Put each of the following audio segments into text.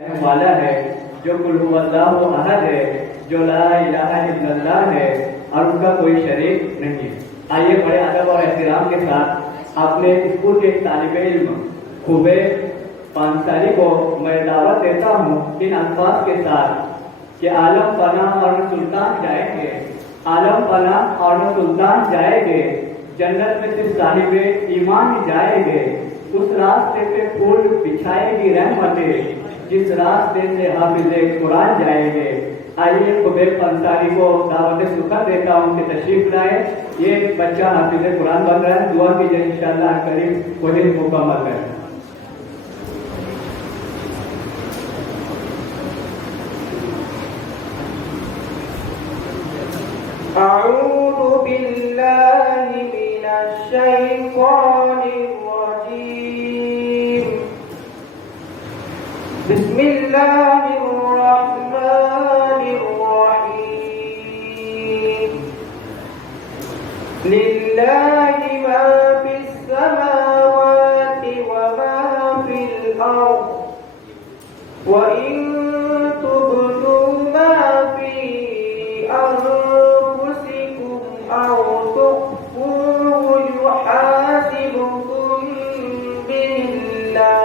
वाला है, जो कुल हुवल्लाहु अहद है, जो ला इलाहा इल्लल्लाह है और उनका कोई शरीक नहीं है। आइए बड़े अदब और एहतराम के साथ अपने स्कूल के तालिबे इल्म खुबे पांसारी को मैं दावत देता हूँ इन अल्फाज के साथ कि आलम फना और सुल्तान जाएंगे, आलम फना और सुल्तान जाएंगे, जन्नत में सिर्फ साहिबे ईमान जाएंगे, उस रास्ते पे फूल बिछाएगी रहमतें, जिस रास्ते से हाफिज़े कुरान जाएंगे। आइए खुबैब अंसारी को दावत सुखा देता हूँ कि तशरीफ लाए। ये बच्चा हाफिज़े कुरान बन रहा है, दुआ कीजिए इंशाअल्लाह करीम कोशिश मुकम्मल है। अऊज़ु बिल्लाहि मिनश शैतानिर रजीम। बिस्मिल्लाहिर रहमानिर रहीम। लिल्लाहि मा फिस समावाति व मा फिल अर्द व इन तुब्दू मा फी अंफुसिकुम अव तुख्फूहु युहासिबुकुम बिल्लाह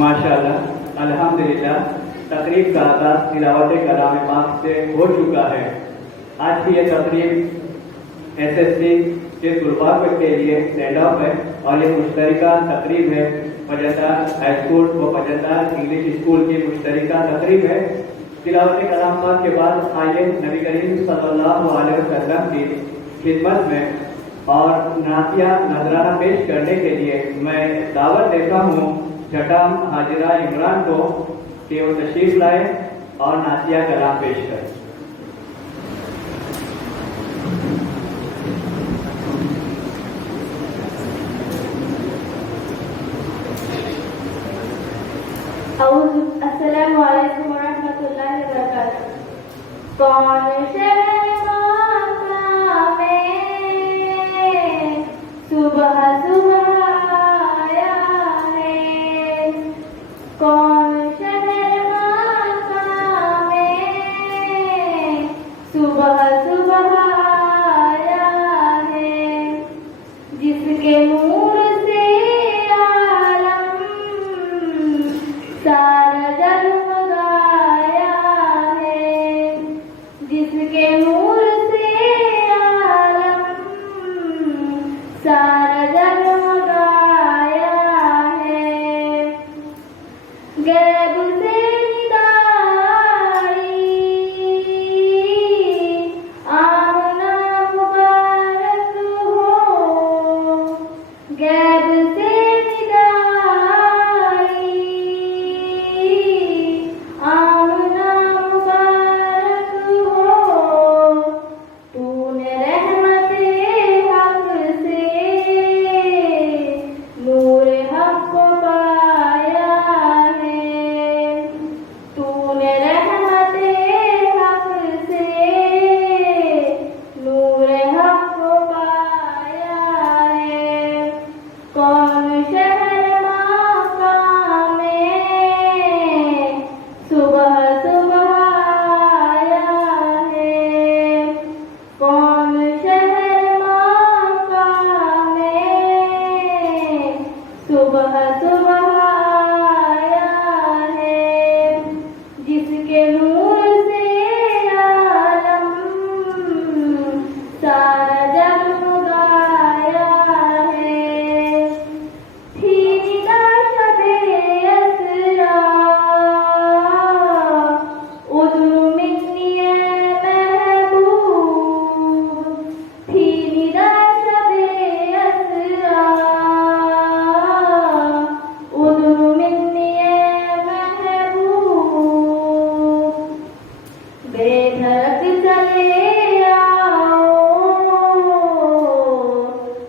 माशाअल्लाह, अल्हम्दुलिल्लाह, तकरीब का आगाज तिलावत कलाम पाक से हो चुका है। आज की ये तकरीब एसएससी के तलबा के लिए सेंड ऑफ है और ये मुश्तरका तकरीब है। पजंदार हाई स्कूल व पजंदार इंग्लिश स्कूल की मुश्तरका तकरीब है। तिलावत कलाम पाक के बाद आइए नबी करीम सल्लल्लाहु अलैहि वसल्लम की खिदमत में और नातिया नजराना पेश करने के लिए मैं दावत देता हूँ छठा हाजिरा इमरान को कि वो तशरीफ लाए और नातिया कलाम पेश करें। अस्सलामु अलैकुम वरहमतुल्लाहि वबरकातुहू। कौन शहर मक्का में सुबह सुबह आया है, कौन शहर मक्का में सुबह सुबह आया है, जिसके नूर से आलम सारा जगमगाया है, जिसके सारा जगमगाया है। गैब से निदाई आमना मुबारक हो। गैब से निदाई आमना मुबारक हो। तूने रहमते हक से नूर हक को पाया है। तूने रहमते हक से नूर हक को पाया है। कौन शहर माका में सुबह सुबह आया है। कौन शहर माका में सुबह सुबह आया है। जिसके नूर से आलम सारा जगमगाया है। थी निदा शबे असरा उद्नु मिन्नी महबूब। थी निदा शबे असरा उद्नु मिन्नी महबूब। बेधड़क चले आओ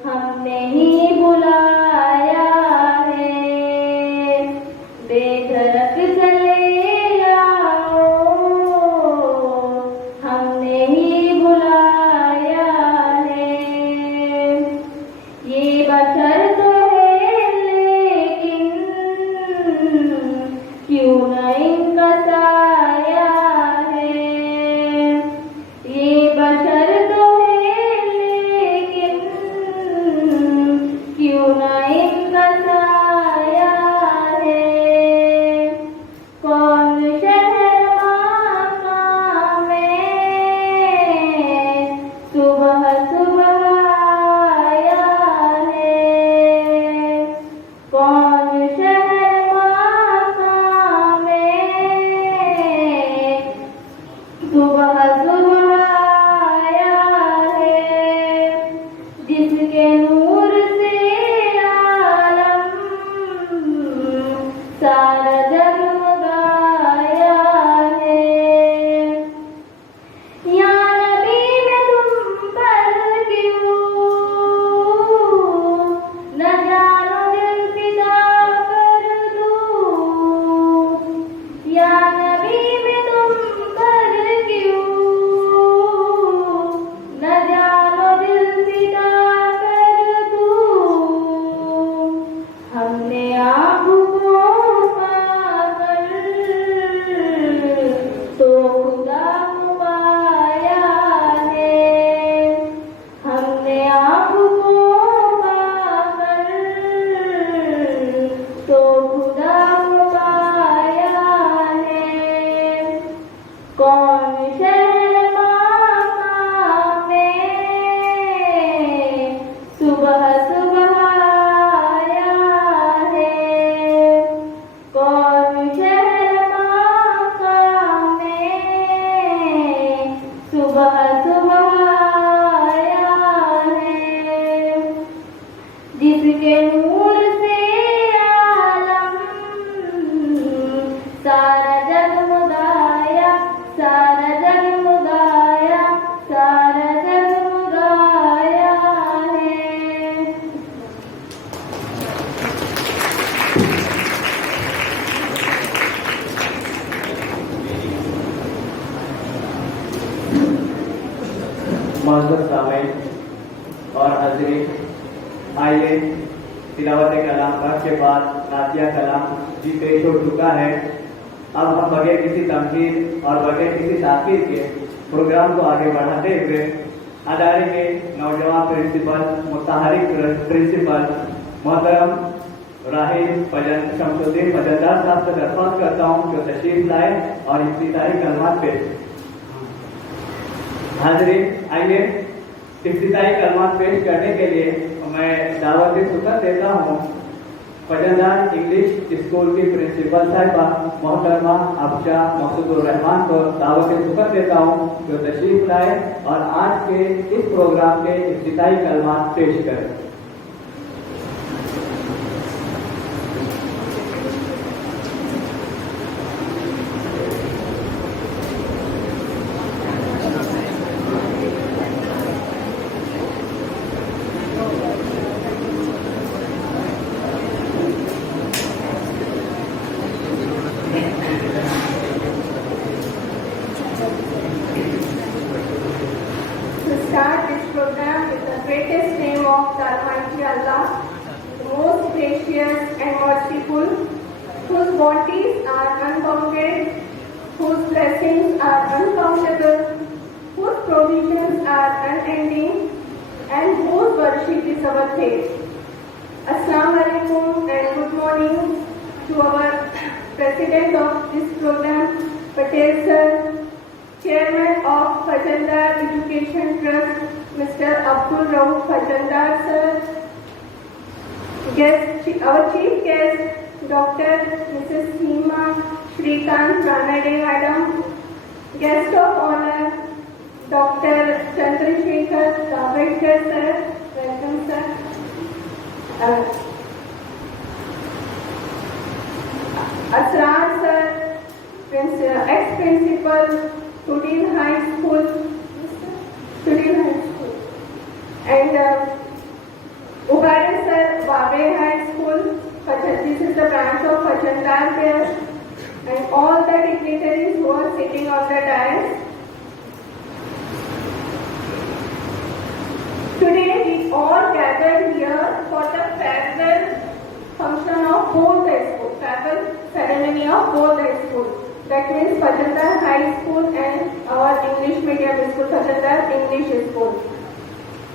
हमने ही बुलाया है। बेधड़क चले आओ हमने ही बुलाया है। ये बशर तो है लेकिन क्यों न इनका साया है। ये बशर तो है लेकिन क्यों न इनका साया है। कौन शहर माका में सुबह सुबह आया है। कौन शहर माका में सुबह सुबह आया है। जिसके नूर से आलम सारा जगमगाया है। या नबी मैं तुम पर क्यों न जानो दिल फिदा कर दूं। या नबी मैं तुम पर क्यों न जानो दिल फिदा कर दूं। हमने आँखों को पाकर तो खुदा को पाया है। हमने आँखों को पाकर तो खुदा को पाया है। कौन शहर माका में सुबह सुबह आया है। कौन शहर माका में सुबह सुबह आया है। जिसके नूर से आलम सारा जगमगाया। सारा जगमगाया। सारा जगमगाया है। मौजूद सामीन और हाज़रीन, आइए तिलावत कलाम पाक के बाद नातिया कलाम जी पेश हो चुका है। अब हम बगैर किसी तमहीद और बगैर किसी ताकीद के प्रोग्राम को आगे बढ़ाते हुए अदारे के नौजवान प्रिंसिपल मुताहरिक प्रिंसिपल मोहतरम राहिल शमसुद्दीन फजलदार साहब से दरख्वास्त करता हूँ जो तशरीफ लाए और इफ्तिताही कलमात पेश। हाज़रीन, आइए इफ्तिताही कलमात पेश करने के लिए मैं दावत शुक्र देता हूँ फजलदार इंग्लिश स्कूल की प्रिंसिपल साहिबा मोहतरमा अफशा मकसूदुर रहमान को दावत शुक्र देता हूँ जो तशरीफ लाए और आज के इस प्रोग्राम के इफ्तिताई कलमात पेश करें। Start this program with the greatest name of the Almighty Allah, the most gracious and merciful, whose bounties are unbounded, whose blessings are uncountable, whose provisions are unending, and whose worship is our faith. Assalamu alaikum and good morning to our president of this program, Patel sir, Chairman of Fajaldar Education Trust, Mr. Abdul Rauf Fajaldar sir, our chief guest, Dr. Mrs. Seema Shrikant Ranade madam, guest of honor, Dr. Chandrasekhar Kavadkar sir, welcome sir. Asrar sir, ex-principal, Tudil High School, and Ubare sir, Babe High School. This is the branch of Fajaldar there, and all the dignitaries who are sitting on the dais. Today we all gathered here for the farewell function of both the school, farewell ceremony of both the school. That means Fajaldar High School and our English medium school, Fajaldar English School.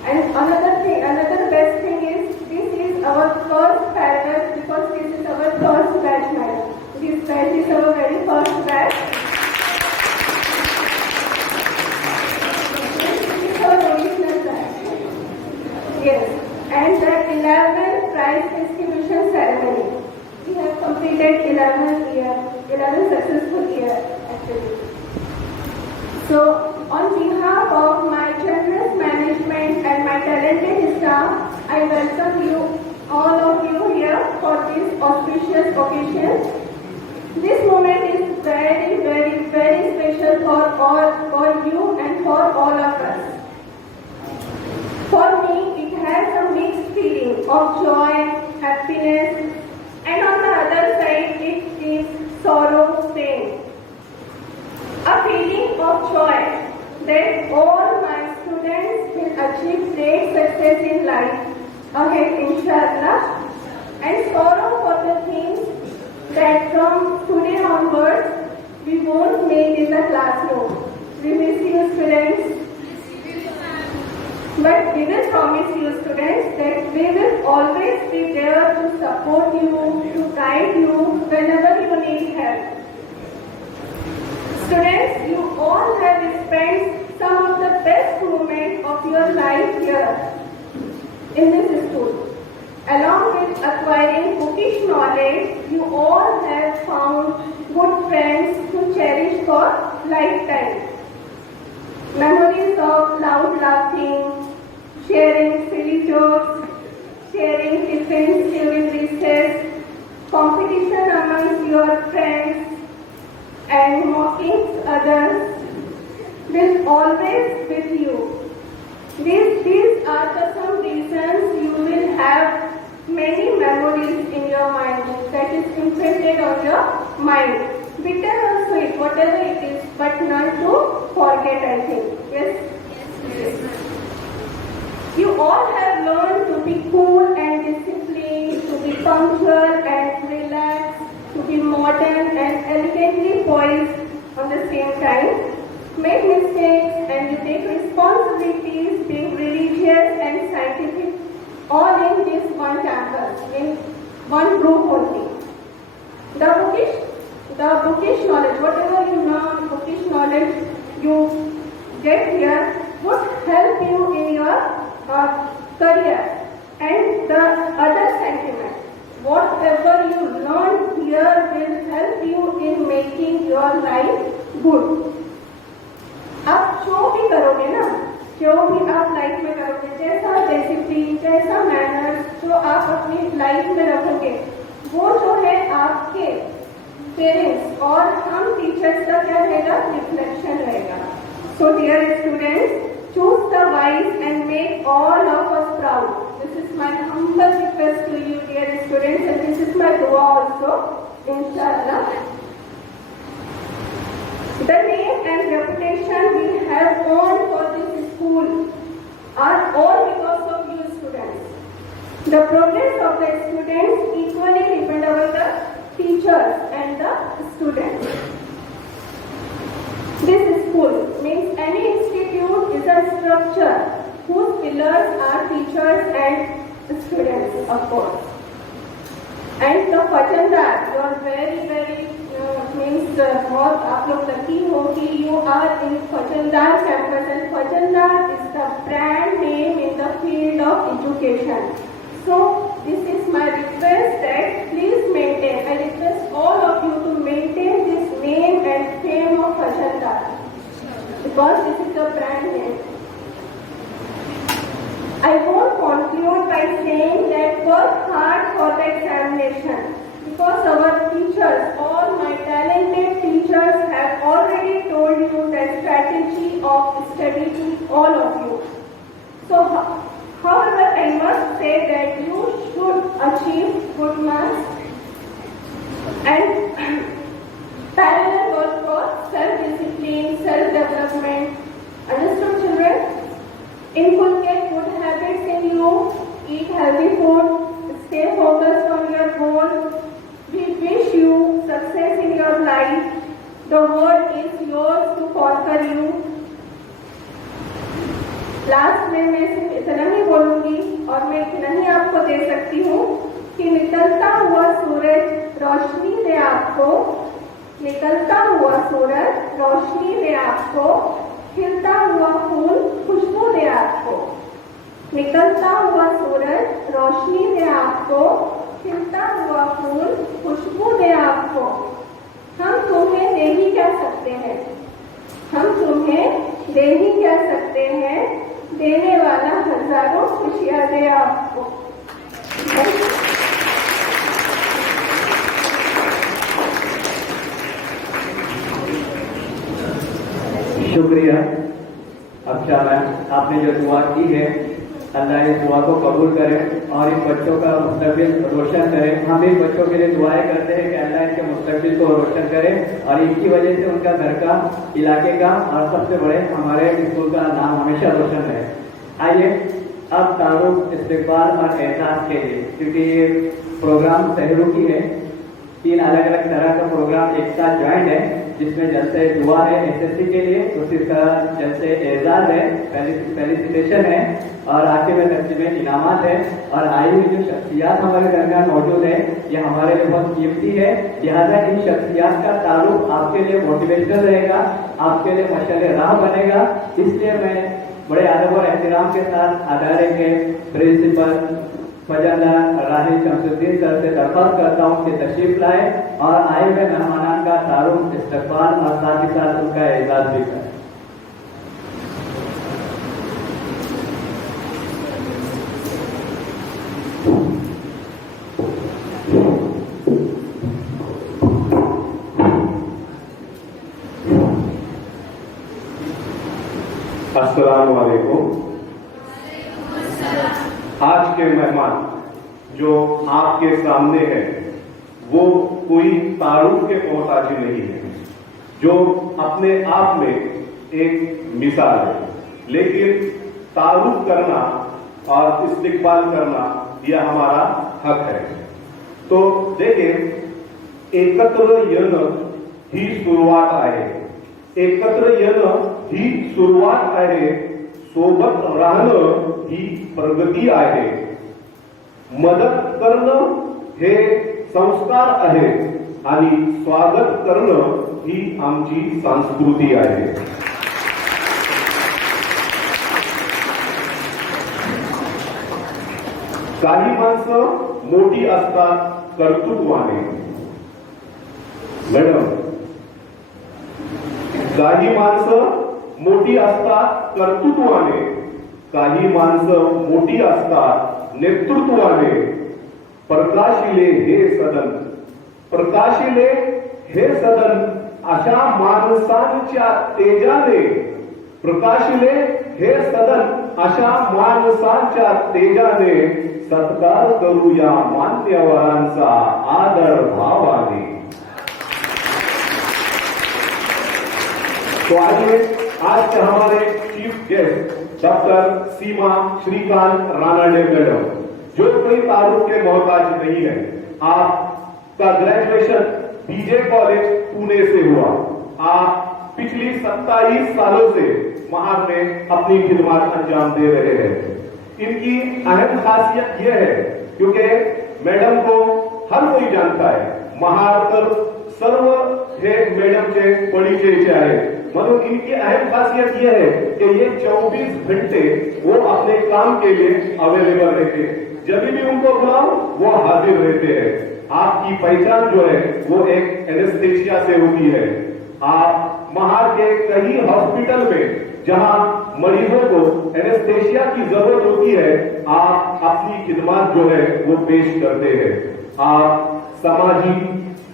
And another best thing is, this is our first farewell because this is our first batch, madam. This batch is our very first batch. This is our original batch. Yes. And the 11th prize distribution ceremony. We have completed 11 successful years actually. So, on behalf of my generous management and my talented staff, I welcome you, all of you here for this auspicious occasion. This moment is very, very, very special for you and for all of us. For me, it has a mixed feeling of joy, happiness, and on the other side, it is sorrow, pain. A feeling of joy that all my students will achieve great success in life ahead, inshallah, and sorrow for the things that from today onwards we won't make in the classroom. We miss you, students. But we will promise you, students, that we will always be there to support you, to guide you whenever you need help. Students, you all have spent some of the best moments of your life here in this school. Along with acquiring bookish knowledge, you all have found good friends to cherish for lifetime. Memories of loud laughing, sharing silly jokes, sharing tiffins during recess, competition amongst your friends, and mocking others will always with you. These are some reasons you will have many memories in your mind that is imprinted on your mind. Bitter or sweet, whatever it is, but none to forget, I think. Yes? Yes. You all have learned to be cool and disciplined, to be punctual and relaxed, to be modern and elegantly poised on the same time. Make mistakes and you take responsibilities, being religious and scientific, all in this one campus, in one group only. The bookish knowledge, whatever you know, bookish knowledge you get here would help you in your career and good. आप जो भी करोगे ना, जो भी आप life में करोगे, जैसा डिसिप्लिन, जैसा मैनर्स जो आप अपनी लाइफ में रखोगे, वो जो है आपके पेरेंट्स और हम टीचर्स का क्या रहेगा, रिफ्लेक्शन रहेगा। So dear students, choose the wise and make all of us proud. This is my humble request to you, dear students, and this is my dua also, inshallah. The name and reputation we have earned for this school are all because of you students. The progress of the students equally depend on the teachers and the students. This school means any institute is a structure whose pillars are teachers and students, of course. And the Fajandar, you are very means बहुत आप लोग lucky हो कि you are in Fajandar campus, and Fajandar is the brand name in the field of education. So this is my request that please maintain. I request all of you to maintain this name and fame of Fajandar, because this is the brand name. I won't conclude by saying that work hard for the examination, because our teachers, all my talented teachers, have already told you the strategy of study to all of you. So, however, I must say that you should achieve good marks and parallel work for self-discipline, self-development. Understood, children? Inculcate good habits in you, eat healthy food, stay focused on your goal. We wish you success in your life. The world is yours to conquer you. Last में मैं सिर्फ इतना ही बोलूंगी, और मैं इतना ही आपको दे सकती हूँ कि निकलता हुआ सूरज रोशनी दे आपको, निकलता हुआ सूरज रोशनी दे आपको, खिलता हुआ फूल खुशबू दे आपको। निकलता हुआ सूरज रोशनी दे आपको, खिलता हुआ फूल खुशबू दे आपको। हम तुम्हें दे ही क्या सकते हैं, हम तुम्हें दे ही क्या सकते हैं, देने वाला हजारों खुशियां दे आपको। शुक्रिया अक्षा मैम, आपने जो दुआ की है, अल्लाह इस दुआ को कबूल करे और इन बच्चों का मुस्तकबिल रोशन करे। हम भी बच्चों के लिए दुआएं करते हैं कि अल्लाह इनके मुस्तकबिल को रोशन करे और इनकी वजह से उनका घर का, इलाके का और सबसे बड़े हमारे स्कूल का नाम हमेशा रोशन रहे। आइए अब तारुफ, इस्तिकबाल और एहसास के लिए, क्योंकि ये प्रोग्राम शहरों की है, 3 अलग अलग तरह का प्रोग्राम एक साथ ज्वाइंट है, जिसमें जैसे दुआ है एसएससी के लिए, उसी तरह जैसे एजाज है, फेलिसिटेशन है और आखिर में तकसीम इनामात है। और आई हुई जो शख्सियात हमारे दरमियान मौजूद है, ये हमारे लिए बहुत कीमती है, लिहाजा इन शख्सियात का तारुफ आपके लिए मोटिवेशनल रहेगा, आपके लिए मशाले राह बनेगा। इसलिए मैं बड़े अदब और एहतराम के साथ अदारे के प्रिंसिपल फजंदार राही शमसुद्दीन सर से दरख्वास्त करता हूँ कि तशरीफ लाए और आए हुए मेहमानान का तारुफ, इस्तकबाल और साथ ही साथ उनका एजाज भी करें। अस्सलाम वालेकुम। आज के मेहमान जो आपके सामने है वो कोई तारुफ के मोहताज नहीं है, जो अपने आप में एक मिसाल है, लेकिन तारुफ करना और इस्तिकबाल करना यह हमारा हक है। तो देखें, एकत्र येणं ही सुरुवात आहे, एकत्र येणं ही सुरुवात आहे, सोबत राहणं ही प्रगती आहे, मदत करणं हे संस्कार आहे आणि स्वागत करणं ही आमची संस्कृती आहे। काही माणसं मोठी असतात कर्तृत्वाने, मॅडम काही माणसं मोठी असतात कर्तृत्वाने, काही माणसं मोठी असतात नेतृत्वाने. प्रकाशिले हे सदन, प्रकाशिले हे सदन अशा माणसांच्या तेजाने, प्रकाशिले हे सदन अशा माणसांच्या तेजाने. सत्कार करूया मान्यवरांचा आदर भावाने. तो आइए आज के हमारे चीफ गेस्ट डॉक्टर सीमा श्रीकांत रानडे मैडम, जो कोई तारुफ के मोहताज नहीं है. आपका ग्रेजुएशन बीजे कॉलेज पुणे से हुआ. आप पिछली 27 सालों से महार में अपनी खिदमत अंजाम दे रहे हैं. इनकी अहम खासियत यह है क्योंकि मैडम को हर कोई जानता है, महार तर सर्व हे मैडमचे परिचयचे आहे. म्हणून इनकी अहम खासियत यह है कि ये 24 घंटे वो अपने काम के लिए अवेलेबल रहते हैं. जब भी उनको बुलाओ वो हाजिर रहते हैं. आपकी पहचान जो है वो एक एनेस्थेसिया से होती है. आप महार के कई हॉस्पिटल में जहां मरीजों को एनेस्थेसिया की जरूरत होती है, आप अपनी खिदमत जो है वो पेश करते हैं. आप सामाजिक,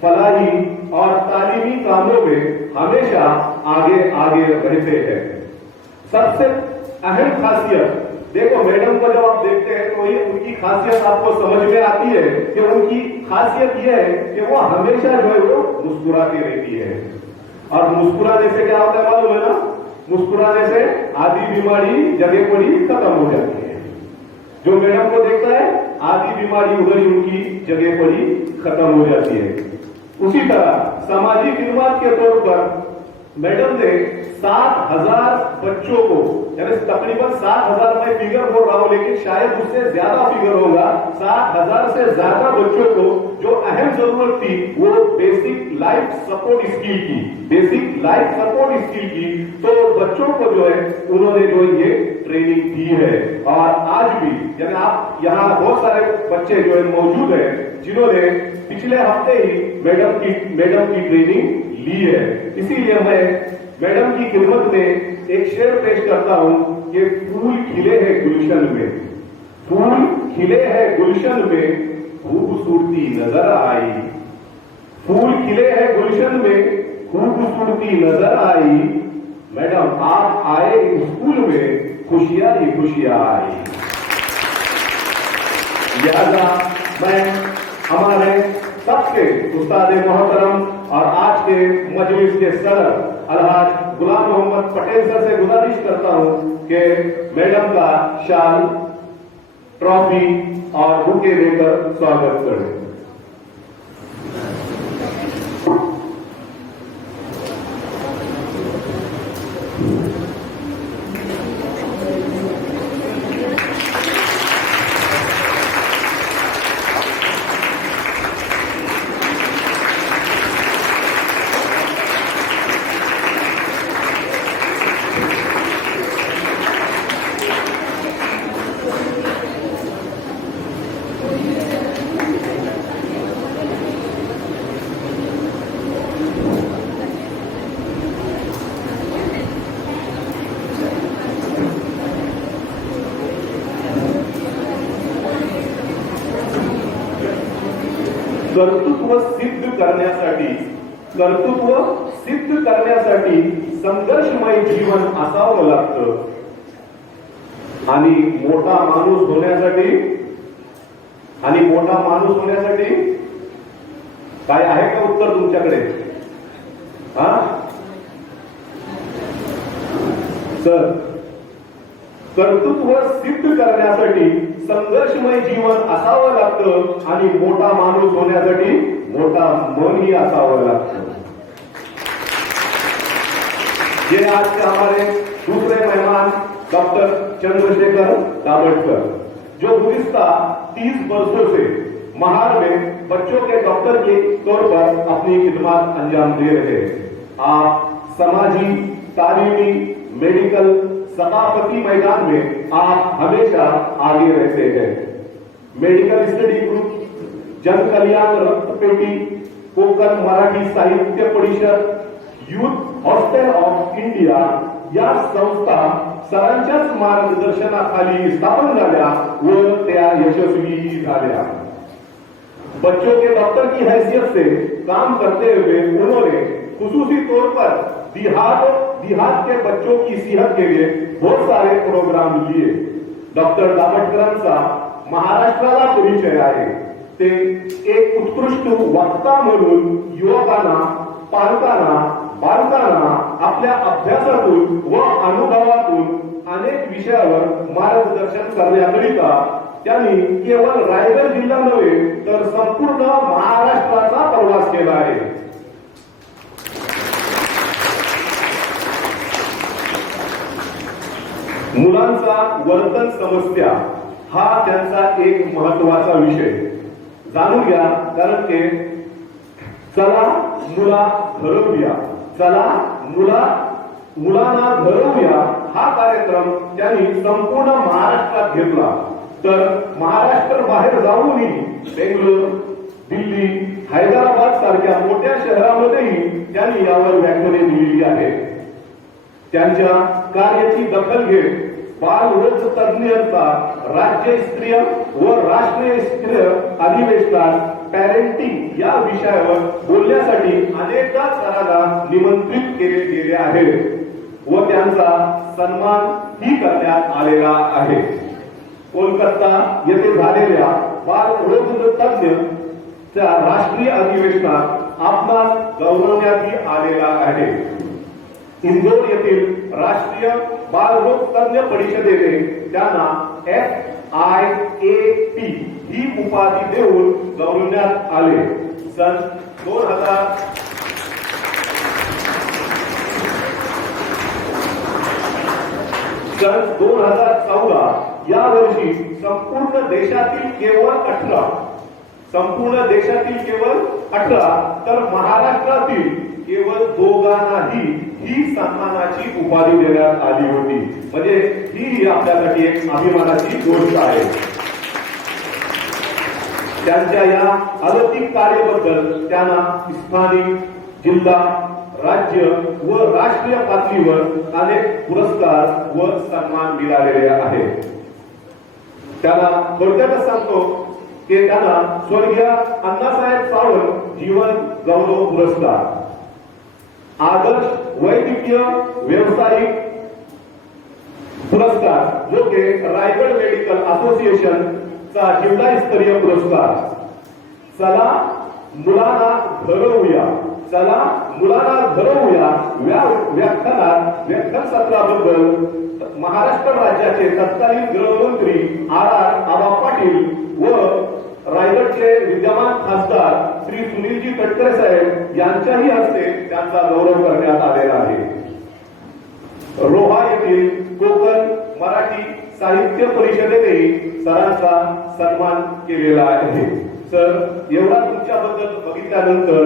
फलाही और तालीमी कामों में हमेशा आगे आगे रहते हैं. सबसे अहम खासियत, देखो मैडम को जब आप देखते हैं तो ये उनकी खासियत आपको समझ में आती है कि उनकी खासियत यह है कि वो हमेशा जो है वो मुस्कुराती रहती है. और मुस्कुराने से क्या होता है मालूम है ना? मुस्कुराने से आधी बीमारी जगह पड़ी खत्म हो जाती है. जो मैडम को देखता है आधी बीमारी उधर ही उनकी जगह पड़ी खत्म हो जाती है. उसी तरह सामाजिक खिदमत के तौर पर मैडम ने 7,000 बच्चों को, यानी तकरीबन 7,000 में फिगर बोल रहा हूं लेकिन शायद उससे ज्यादा फिगर होगा, 7,000 से ज्यादा बच्चों को जो अहम जरूरत थी वो बेसिक लाइफ सपोर्ट स्किल की, बेसिक लाइफ सपोर्ट स्किल की, तो बच्चों को जो है उन्होंने जो ये ट्रेनिंग दी है. और आज भी यानी आप यहाँ बहुत सारे बच्चे जो है मौजूद है जिन्होंने पिछले हफ्ते ही मैडम की ट्रेनिंग ली है. इसीलिए मैं मैडम की खिदमत में एक शेर पेश करता हूं कि फूल खिले हैं गुलशन में, फूल खिले हैं गुलशन में खूबसूरती नजर आई. फूल खिले हैं गुलशन में खूबसूरती नजर आई. मैडम आप आए स्कूल में खुशियां ही खुशियां आई. लिहाजा मैं हमारे सबके उस्ताद मोहतरम और आज के मजलिस के सदर अलहाज गुलाम मोहम्मद पटेल सर से गुजारिश करता हूं कि मैडम का शाल, ट्रॉफी और बुके देकर स्वागत करें. कर्तृत्व सिद्ध करण्यासाठी संघर्षमय जीवन असावं लागतं. आणि मोठा माणूस होण्यासाठी काय आहे का उत्तर तुमच्याकडे? सर, कर्तृत्व सिद्ध करण्यासाठी संघर्षमय जीवन असावं लागतं आणि मोठा माणूस होण्यासाठी मोठा मनही असावं लागतं. ये आज के हमारे दूसरे मेहमान डॉक्टर चंद्रशेखर दाभटकर, जो गुज़िश्ता 30 वर्षों से महार में बच्चों के डॉक्टर के तौर पर अपनी खिदमत अंजाम दे रहे हैं. आप समाजी, तालीमी, मेडिकल, सकाफती मैदान में आप हमेशा आगे रहते हैं. मेडिकल स्टडी ग्रुप, जन कल्याण रक्तपेटी, कोकण मराठी साहित्य परिषद, यूथ हॉस्टेल ऑफ इंडिया या संस्था सरांच्याच मार्गदर्शनाखाली स्थापन झाल्या व त्या यशस्वी झाल्या। बच्चों के डॉक्टर की हैसियत से काम करते हुए उन्होंने खुसूसी तौर पर देहात के बच्चों की सेहत के लिए बहुत सारे प्रोग्राम लिए। डॉक्टर दाभटकरांचा महाराष्ट्राला परिचय आहे। ते एक उत्कृष्ट वक्ता म्हणून युवकांना, पालकांना, बालकांना आपल्या अभ्यासातून व अनुभवातून अनेक विषयावर मार्गदर्शन करण्याकरिता त्यांनी केवळ रायगड जिल्हा नव्हे तर संपूर्ण महाराष्ट्राचा प्रवास केला आहे। मुलांचा वर्तन समस्या हा त्यांचा एक महत्वाचा विषय जाणून घ्या, कारण ते चला मुला घडवूया, चला मुलांना घडवूया हा कार्यक्रम त्यांनी संपूर्ण महाराष्ट्रात घेतला। तर महाराष्ट्र बाहेर जाऊनही बेंगलोर, दिल्ली, हैदराबाद सारख्या मोठ्या शहरांमध्येही त्यांनी यावर व्याख्याने दिलेली आहेत। त्यांच्या कार्याची दखल घेत बालरोग तज्ञांचा राज्यस्तरीय व राष्ट्रीय अधिवेशनात पॅरेंटिंग या विषयावर बोलण्यासाठी अनेकदा सरांना निमंत्रित केले गेले आहे व त्यांचा सन्मान ही करण्यात आलेला आहे। कोलकाता येथे झालेल्या बालरोग तज्ञ राष्ट्रीय अधिवेशनात आपणास गौरवण्यात आलेला आहे। इंदोर येथील राष्ट्रीय बालरोग तज्ञ परिषदेने त्यांना FIAP ही उपाधी देऊन गौरवण्यात आले। सन 2014 या वर्षी संपूर्ण देशातील केवळ 18 तर महाराष्ट्रातील केवळ 2 ही सन्मानाची उपाधी देण्यात आली होती। म्हणजे ही आपल्यासाठी एक अभिमानाची गोष्ट आहे। त्यांच्या या अलौकिक कार्याबद्दल त्यांना स्थानिक, जिल्हा, राज्य व राष्ट्रीय पातळीवर अनेक पुरस्कार व सन्मान मिळालेले आहेत। त्याला थोडक्यातच सांगतो की त्यांना स्वर्गीय अण्णासाहेब सावंत जीवन गौरव पुरस्कार, आदर्श वैद्यकीय व्यावसायिक पुरस्कार जो की रायगड मेडिकल असोसिएशनचा जिल्हास्तरीय पुरस्कार, चला मुलांना घडवूया, चला मुलांना घडवूया व्याख्यान सत्राबद्दल महाराष्ट्र राज्याचे तत्कालीन गृहमंत्री आबा पाटील व रायगडचे विद्यमान खासदार श्री सुनीलजी तटकरे साहेब यांच्याही हस्ते त्यांचा गौरव करण्यात आलेला आहे। रोहा येथील कोकण मराठी साहित्य परिषदेनेही सरांचा सन्मान केलेला आहे। सर, एवढा तुमच्याबद्दल बघितल्यानंतर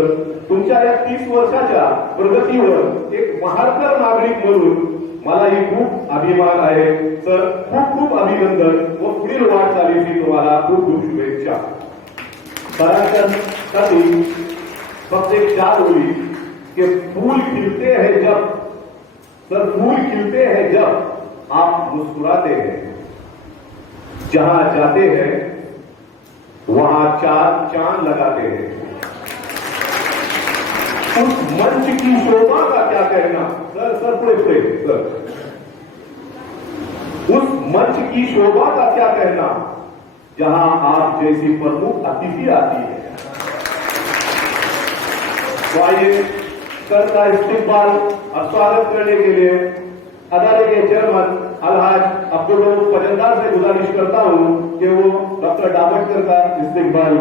तुमच्या या 30 वर्षाच्या प्रगतीवर एक महारकर नागरिक म्हणून मलाही खूप अभिमान आहे। सर, खूप खूप अभिनंदन व पुढील वाटचालीची तुम्हाला खूप खूप शुभेच्छा। सरांसाठी फक्त एक 4 ओळी कि फूल खिलते हैं जब, सर फूल खिलते हैं जब आप मुस्कुराते हैं, जहां जाते हैं वहां 4 चांद लगाते हैं। उस मंच की शोभा का क्या कहना, सर पुढे सर, उस मंच की शोभा का क्या कहना जहां आप जैसी प्रमुख अतिथि आती है। तो आइए सर का इस्तेमाल और स्वागत करने के लिए अदालत के चेयरमैन अलहाज अब्दुल रऊफ फजलदार से गुजारिश करता हूं कि वो डॉक्टर दाभटकर का इस्तेमाल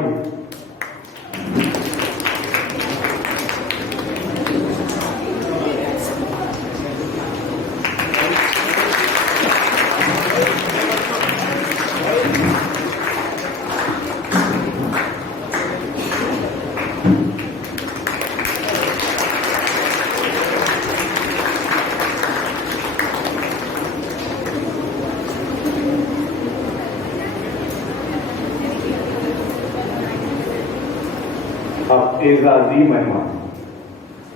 अब एजाजी मेहमान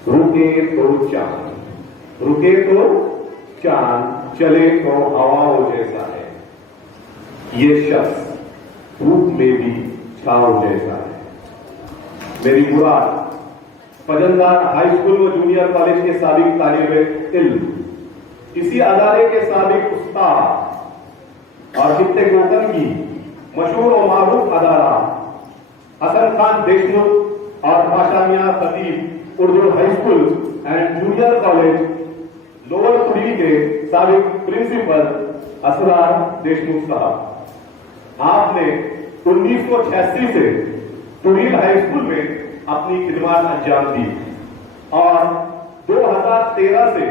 रुके तो चांद। रुके तो चांद, चले तो हवाओं जैसा है। ये शख्स धूप में भी छाव जैसा है। मेरी मुराद फजलदार हाई स्कूल व जूनियर कॉलेज के साबिक तालिब-ए-इल्म, इसी अदारे के साबिक उस्ताद और खित्ते कोकन की मशहूर और मारूफ अदारा हसन खान देशमुख और Pasha Miyan Khatib Urdu high school and junior college lower Turi के साबिक प्रिंसिपल असरार देशमुख साहब, आपने 1986 से तुरील हाई स्कूल में अपनी खिदमत अंजाम दी और 2013 से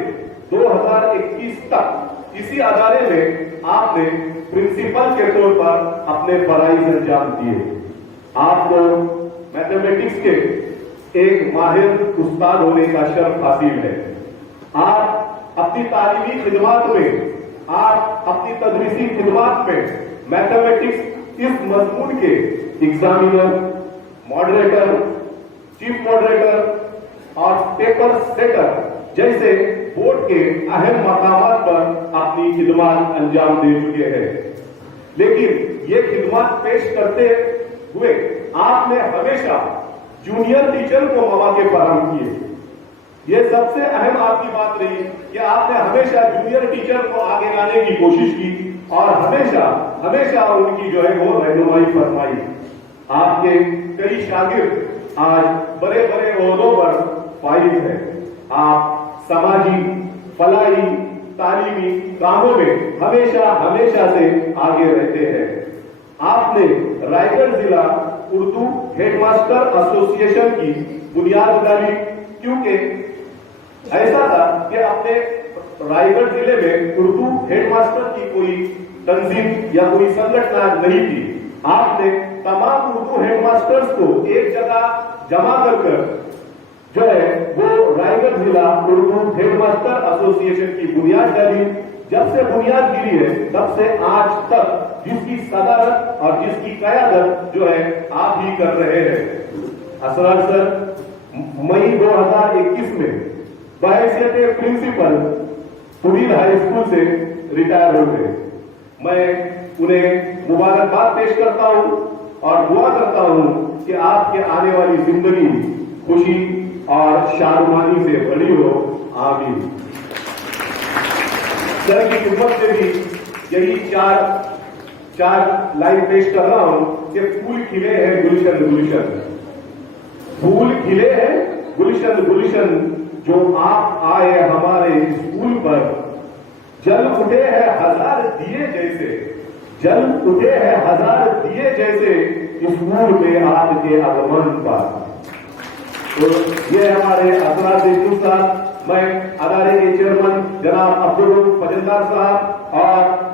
2021 तक इसी अदारे में आपने प्रिंसिपल के तौर पर अपने फराइज अंजाम दिए। आपको मैथमेटिक्स के एक माहिर उस्ताद होने का शर्फ हासिल है। आप अपनी तालीमी खिदमत में, आप अपनी तदरीसी खिदमत में मैथमेटिक्स इस मजमून के एग्जामिनर, मॉडरेटर, चीफ मॉडरेटर और पेपर सेटर जैसे बोर्ड के अहम मकामात पर अपनी खिदमत अंजाम दे चुके हैं। लेकिन ये खिदमत पेश करते हुए आपने हमेशा जूनियर टीचर को मौके फराहम किए। ये सबसे अहम आपकी बात रही कि आपने हमेशा जूनियर टीचर को आगे लाने की कोशिश की और हमेशा उनकी जो है वो रहनुमाई फरमाई। आपके कई शागिर्द आज बड़े बड़े ओहदों पर फाइज हैं। आप समाजी, फलाई, तालीमी कामों में हमेशा से आगे रहते हैं। आपने रायगढ़ जिला उर्दू हेडमास्टर एसोसिएशन की बुनियाद डाली, क्योंकि ऐसा था कि अपने रायगढ़ जिले में उर्दू हेडमास्टर की कोई तंजीम या कोई संगठन नहीं थी। आपने तमाम उर्दू हेडमास्टर्स को एक जगह जमा कर जो है वो रायगढ़ जिला उर्दू हेडमास्टर एसोसिएशन की बुनियाद डाली। जब से बुनियाद गिरी है तब से आज तक जिसकी सदारत और जिसकी कयादत जो है आप ही कर रहे हैं। असरार सर मई 2021 में बहैसियत प्रिंसिपल तुरील हाई स्कूल से रिटायर हो गए। मैं उन्हें मुबारकबाद पेश करता हूं और दुआ करता हूं कि आपके आने वाली जिंदगी खुशी और शादमानी से भरी हो। आमीन। सर की खिदमत से भी यही चार लाइन पेश कर रहा हूं कि फूल खिले हैं गुलशन गुलशन, फूल खिले हैं गुलशन गुलशन, जो आप आए हमारे स्कूल पर, जल उठे हैं हजार दिए जैसे, जल उठे हैं हजार दिए जैसे स्कूल में आपके आगमन पर। तो ये हमारे असरार देशमुख साहब, मैं अदारे के चेयरमैन जनाब अब्दुल फजलदार साहब और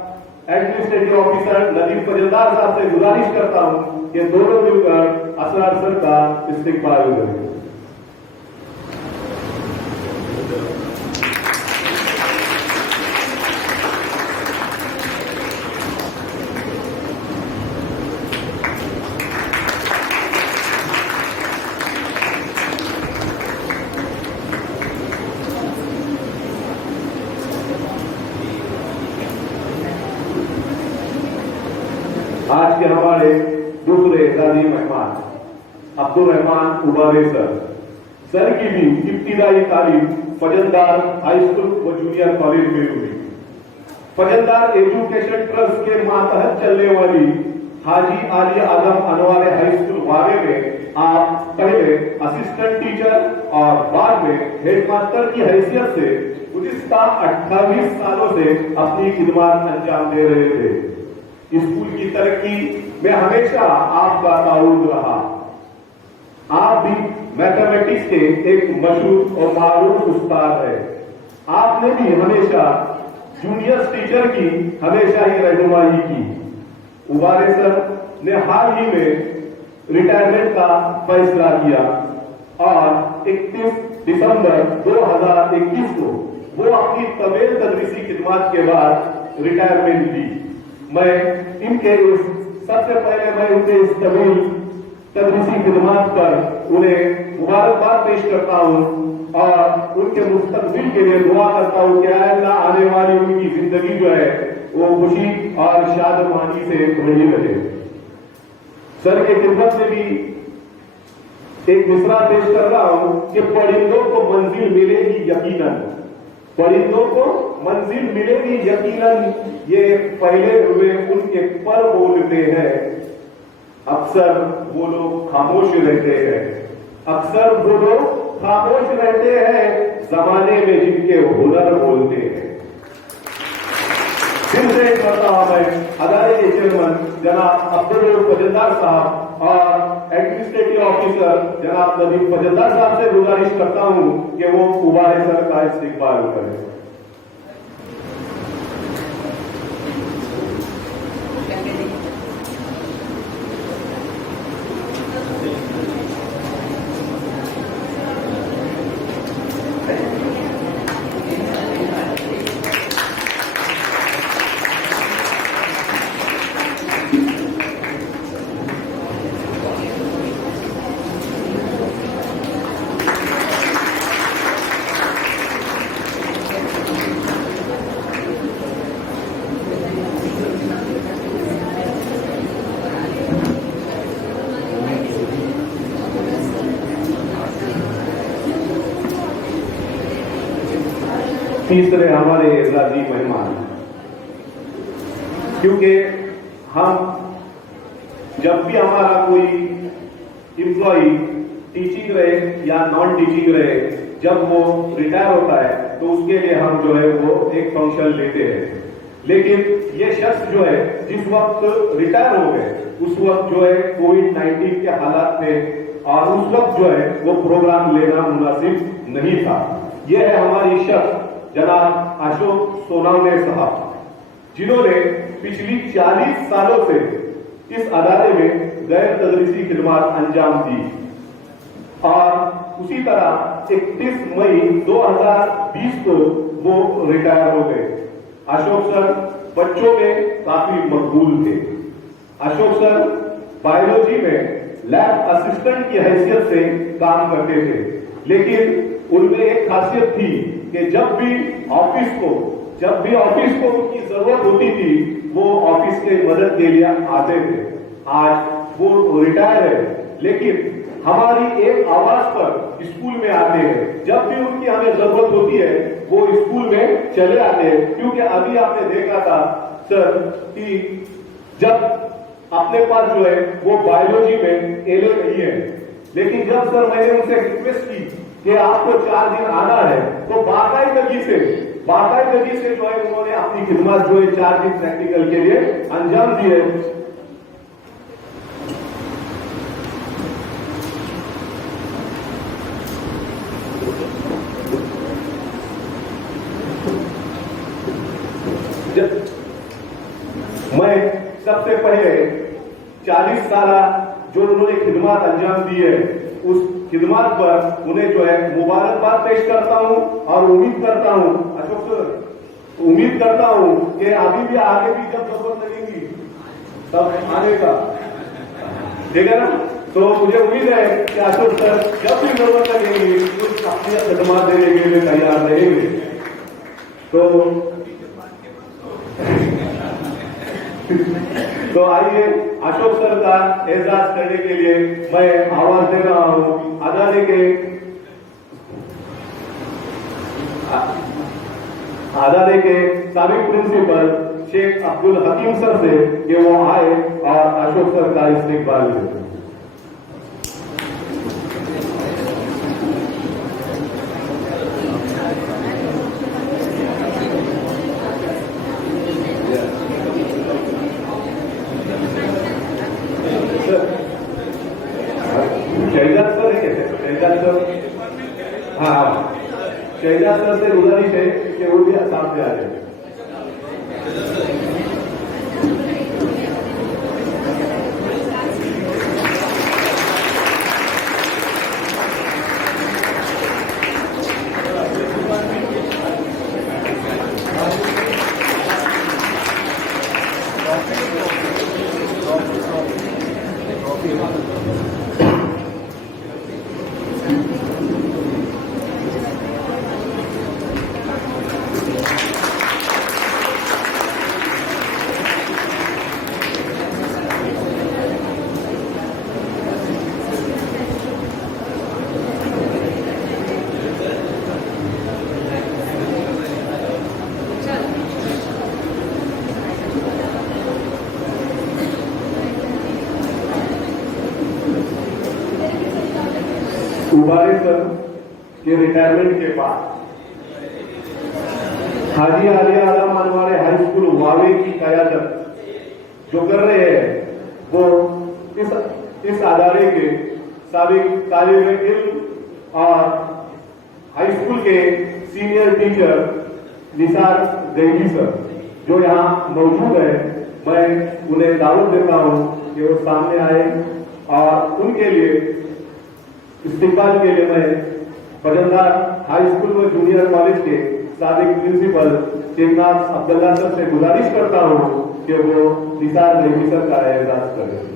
एडमिनिस्ट्रेटिव ऑफिसर नदीम फजलदार साहब से गुजारिश करता हूं कि दोनों मिलकर असरार सर का इस्तिकबाल करें। आज के हमारे दूसरे एजाजी मेहमान अब्दुल रहमान उबारे सर की भी इब्तिदाई तालीम फजलदार हाई स्कूल व जूनियर कॉलेज में हुई। फजलदार एजुकेशन ट्रस्ट के मातहत चलने वाली हाजी आली आजम अनवार हाई स्कूल वाले में आप पहले असिस्टेंट टीचर और बाद में हेडमास्टर की हैसियत से गुज़िश्ता 28 सालों से अपनी खिदमत अंजाम दे रहे थे। स्कूल की तरक्की में हमेशा आपका ताउन रहा। आप भी मैथमेटिक्स के एक मशहूर और मारूफ उस्ताद है। आपने भी हमेशा जूनियर टीचर की हमेशा ही रहनुमाई की। उबारे सर ने हाल ही में रिटायरमेंट का फैसला किया और 31 दिसंबर 2021 को वो अपनी तवील तदरीसी खिदमत के बाद रिटायरमेंट ली। मैं इनके सबसे पहले मैं उनके इस तवील तदरीसी खिदमत पर उन्हें मुबारकबाद पेश करता हूं और उनके मुस्तकबिल के लिए दुआ करता हूँ कि अल्लाह आने वाली उनकी जिंदगी जो है वो खुशी और शादमानी से भरी रहे। सर के खिदमत में भी एक मिसरा पेश कर रहा हूं कि परिंदों को मंजिल मिलेगी यकीनन, परिंदों को मंजिल मिलेगी यकीनन, ये पहले हुए उनके पर बोलते हैं, अक्सर वो लोग खामोश रहते हैं, अक्सर वो लोग खामोश रहते हैं, जमाने में जिनके हुनर बोलते हैं। फिर से एक मरतबा मैं अदारे के चेयरमैन जनाब अब्दुल फजलदार साहब और एडमिनिस्ट्रेटिव ऑफिसर जनाब नदीम फजलदार साहब से गुजारिश करता हूं कि वो उबारे सर का इस्तेकबाल करें। तीसरे हमारे एजाजी मेहमान, क्योंकि हम जब भी हमारा कोई एम्प्लॉई टीचिंग रहे या नॉन टीचिंग रहे, जब वो रिटायर होता है तो उसके लिए हम जो है वो एक फंक्शन लेते हैं। लेकिन ये शख्स जो है जिस वक्त रिटायर हो गए उस वक्त जो है कोविड-19 के हालात थे और उस वक्त जो है वो प्रोग्राम लेना मुनासिब नहीं था। ये है हमारी शख्स जनाब अशोक सोनावणे साहब, जिन्होंने पिछली 40 सालों से इस अदारे में गैर तदरीसी खिदमत अंजाम दी और उसी तरह 31 मई 2020 को वो रिटायर हो गए। अशोक सर बच्चों में काफी मकबूल थे। अशोक सर बायोलॉजी में लैब असिस्टेंट की हैसियत से काम करते थे, लेकिन उनमें एक खासियत थी कि जब भी ऑफिस को उनकी जरूरत होती थी वो ऑफिस के मदद के लिए आते थे। आज वो रिटायर है, लेकिन हमारी एक आवाज पर स्कूल में आते हैं। जब भी उनकी हमें जरूरत होती है वो स्कूल में चले आते हैं, क्योंकि अभी आपने देखा था सर कि जब अपने पास जो है वो बायोलॉजी में एलए नहीं है, लेकिन जब सर मैंने उनसे रिक्वेस्ट की कि आपको 4 दिन आना है तो बाकायदगी से जो है उन्होंने अपनी खिदमत जो है 4 दिन प्रैक्टिकल के लिए अंजाम दिए। मैं सबसे पहले 40 साल जो उन्होंने खिदमत अंजाम दी है उस खिदमत पर उन्हें जो है मुबारकबाद पेश करता हूं और उम्मीद करता हूं अशोक सर, उम्मीद करता हूं कि अभी भी आगे भी जब जरूरत लगेगी तब आने का, ठीक है ना। तो मुझे उम्मीद है कि अशोक सर जब भी जरूरत लगेगी कुछ अपनी खिदमत देने के लिए तैयार रहेंगे। तो आइए अशोक सर का एजाज करने के लिए मैं आवाज दे रहा हूं अदारे के साबिक प्रिंसिपल शेख अब्दुल हकीम सर से कि वो आए और अशोक सर का इस्तेकबाल करें। शहजाद सर है कैसे? शहजाद सर, हाँ शहजाद सर से गुजारिश है कि वो भी सामने आ जाए। उबारे सर के रिटायरमेंट के बाद हाजी आलिया आला मनवारे हाई स्कूल वावे की कयादत जो कर रहे हैं वो इस अदारे के साबिक तालिब इल्म और हाई स्कूल के senior teacher Nisar Zaidi sir जो यहाँ मौजूद है, मैं उन्हें दावत देता हूँ कि वो सामने आए और उनके लिए इस्तेमाल के लिए मैं बजनदार हाई स्कूल व जूनियर कॉलेज के साबिक प्रिंसिपल शेखनाथ अब्दुल्ला सर से गुजारिश करता हूँ कि वो निसार जैदी सर का एहसास करें।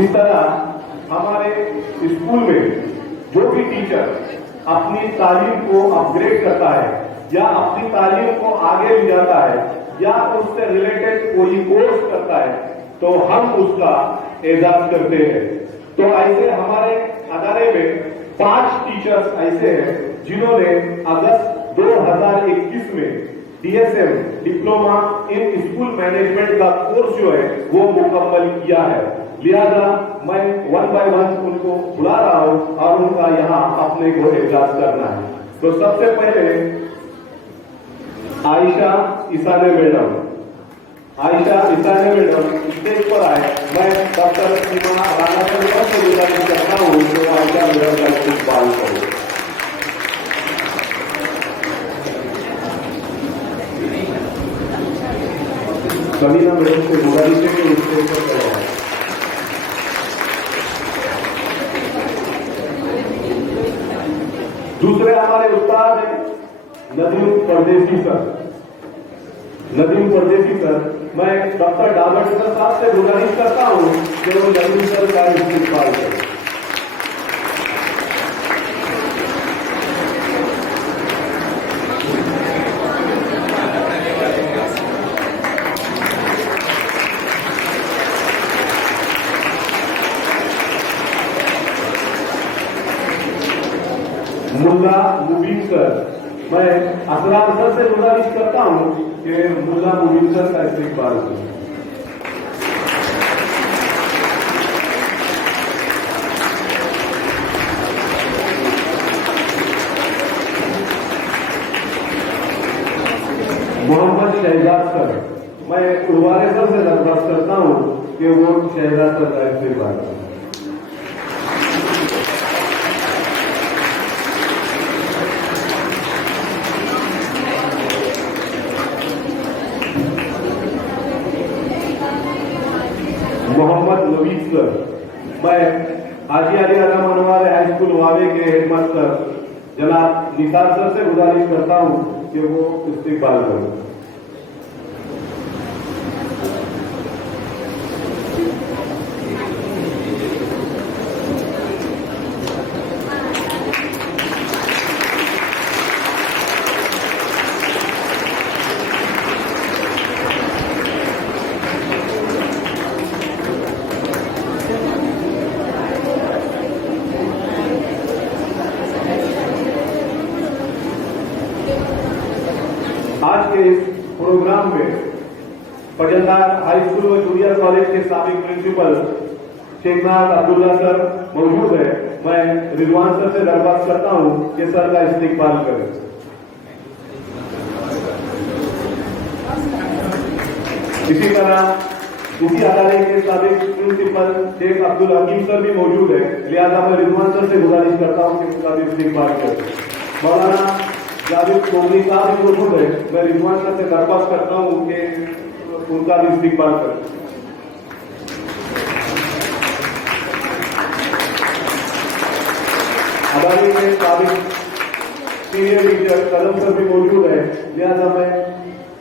इस तरह हमारे स्कूल में जो भी टीचर अपनी तालीम को अपग्रेड करता है या अपनी तालीम को आगे ले जाता है या उससे रिलेटेड कोई कोर्स करता है तो हम उसका एजाज करते हैं। तो ऐसे हमारे अदारे में 5 टीचर्स ऐसे हैं जिन्होंने अगस्त 2021 में DSM diploma in school management का कोर्स जो है वो मुकम्मल किया है। लिहाजा मैं 1 by 1 उनको बुला रहा हूं और उनका यहाँ अपने को एजाज करना है। तो सबसे पहले आयशा इसाने मैडम स्टेज पर आए। मैं डॉक्टर सीमा राणा से गुजारिश करता हूँ तो आयशा मैडम का इस्तेमाल करूँ। कमीना मैडम से गुजारिश है कि स्टेज पर करवाएं। दूसरे हमारे उस्ताद हैं नदीम परदेसी सर। मैं डॉक्टर डावरकर साहब से गुजारिश करता हूं कि वो नदीम सर का इस्तेमाल करें। मुल्ला मुबीन सर, मैं असरार सर से गुजारिश करता हूं कि मुल्ला मुबीन सर का इस्तेमाल करें। मोहम्मद शहजाद सर, मैं उर्वारे सर से दरख्वास्त करता हूं कि वो शहजाद सर का इस्तेमाल करें। मोहम्मद नवीद सर, मैं हाजी अली आला मनवारे हाई स्कूल वावे के हेडमास्टर जनाब निसार सर से गुजारिश करता हूं कि वो इस्तेमाल करें। आज के इस प्रोग्राम में पजलदार हाई स्कूल व जूनियर कॉलेज के साबिक प्रिंसिपल शेखनाथ अब्दुल्ला सर मौजूद है। मैं रिजवान सर से दरख्वास्त करता हूं कि सर का इस्तेकबाल करें। इसी तरह इसी अदारे के साबिक प्रिंसिपल शेख अब्दुल हकीम सर भी मौजूद है। लिहाजा मैं रिजवान सर से गुजारिश करता हूं कि उसका भी इस्तेकबाल करें। मौलाना जावेद कोहली साहब भी मौजूद है, मैं रिजवान सर से दरख्वास्त करता हूँ कि उनका भी इस्तेमाल करें। हमारे में साबिक सीनियर टीचर कलम सर भी मौजूद है, लिहाजा मैं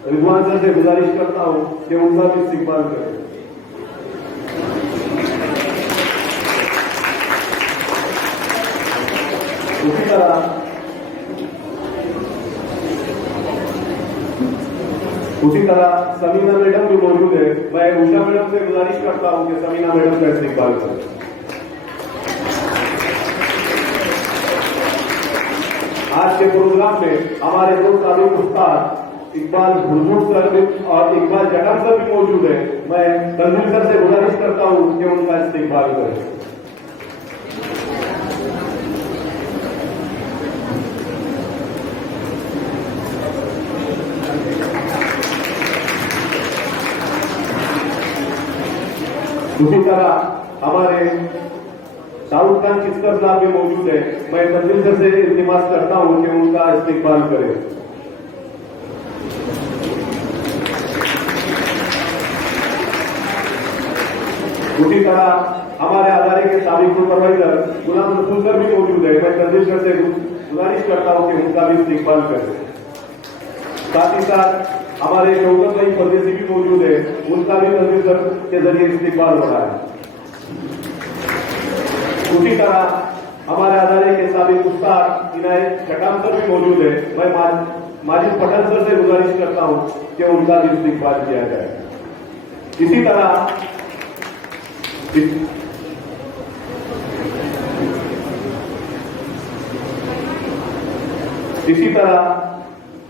रिजवान सर से गुजारिश करता हूँ कि उनका भी इस्तेमाल करें। उसी तरह समीना मैडम भी मौजूद है, मैं उषा मैडम से गुजारिश करता हूं कि समीना मैडम का इस्तेमाल करें। आज के प्रोग्राम में हमारे दो साबिक उस्ताद इकबाल हुजूर सर और इकबाल जटान सर भी मौजूद है, मैं तंजील सर से गुजारिश करता हूं कि उनका इस्तेमाल करें। उसी तरह हमारे दाऊद खान चिस्कर साहब भी मौजूद है, मैं तंजील सर से इल्तिमास करता हूं कि उनका इस्तेमाल करें। उसी तरह हमारे अदारे के साबिक सुपरवाइजर गुलाम रसूल सर भी मौजूद है, मैं तंजील सर से गुजारिश करता हूं कि उनका भी इस्तेमाल करें। साथ ही साथ हमारे शौकत भाई परदेसी भी मौजूद है, उनका भी तंजील सर के जरिए इस्तेमाल हो रहा है। उसी तरह हमारे अदारे के साबिक उस्ताद इनायत जटान सर भी मौजूद है, मैं माजिद पटेल सर से गुजारिश करता हूं कि उनका भी इस्तेमाल किया जाए। इसी तरह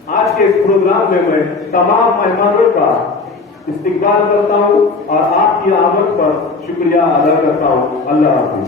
आज के इस प्रोग्राम में मैं तमाम मेहमानों का इस्तेमाल करता हूं और आपकी आमद पर शुक्रिया अदा करता हूं। अल्लाह हाफिज।